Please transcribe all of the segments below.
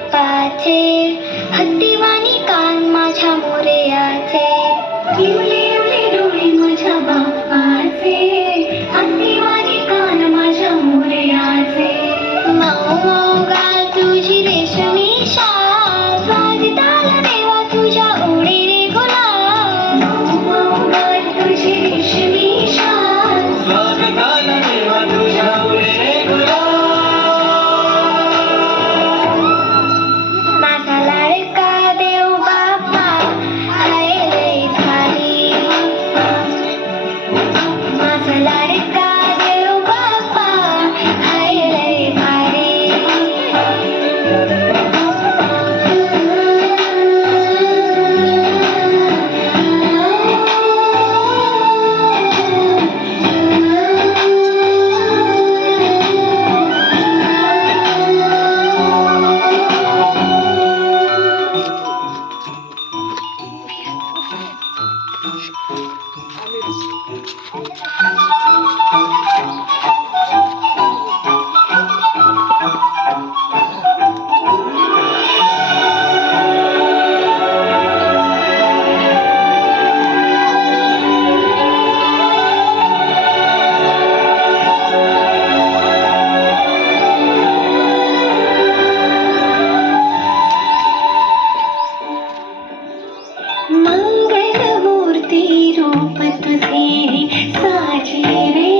बाप्पाचे, हत्तीवाणी कान माझ्या मोरयाचे, इवले इवले डोळे माझ्या बाप्पाचे, हत्तीवाणी कान माझ्या मोरयाचे, मऊ मऊ गाल तुझी रेशमी शाल, वाजताल देवा तुझ्या ओढे रे गुलाल, मऊ मऊ गाल तुझी रेशमी शाल, वाजताल देवा तुझ्या ओढे रे गुलाल. माझा लाडका देव बाप्पा हाय लय भारी, माझा लाडका देव बाप्पा हाय लय भारी. मंगलमूर्ती रूप तुझे साजे रे,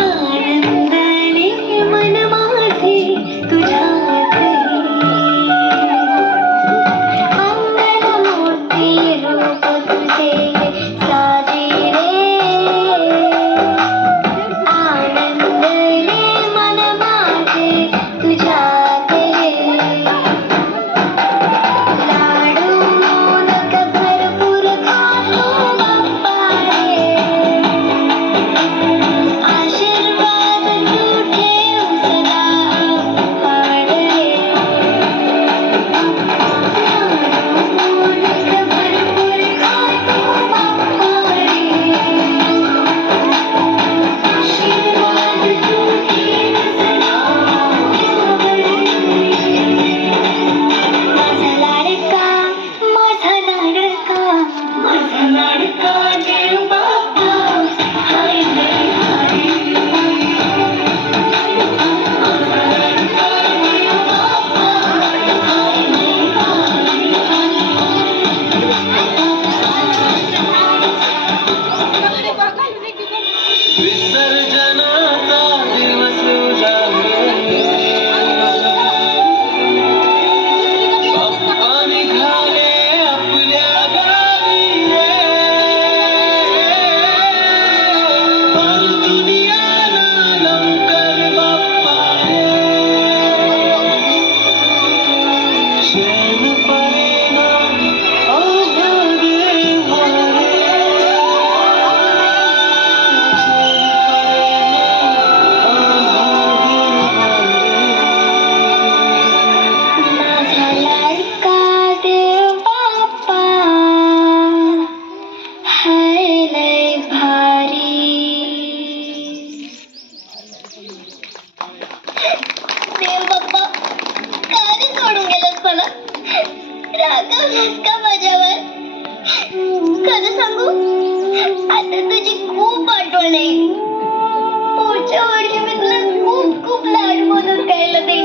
आनंदले मन माझे तुझ्यात रे. मंगलमूर्ती रूप तुझे साजे रे, आनंदले मन माझे तुझ्यात रे. लाडू मोदक भरपूर खातो बाप्पा रे, आशीर्वाद तू ठेव सदा आप्पाड रे. लाडू मोदक भरपूर खातो बाप्पा रे, आशीर्वाद तू ठेव सदा आप्पाड रे. माझा लाडका, माझा लाडका, माझा लाडका देव बाप्पा हाय लय भारी, माझा लाडका देव बाप्पा हाय लय भारी. विसर्जनाचा दिवस उजाडले, बाप्पा निघाले आपल्या गावी रे, परतून याला लवकर बाप्पा रे, शेण पडेना अवघा देवा रे, माझा लाडका देव बाप्पा हाय लय भारी. देव बाप्पा का रे सोडून गेलास मला, रागवलास का माझ्यावर? खरं सांगू, आता तुझी खूप आठवण येईल. पुढच्या वर्षी मी तुला खूप खूप लाड म्हणून खायला देईन.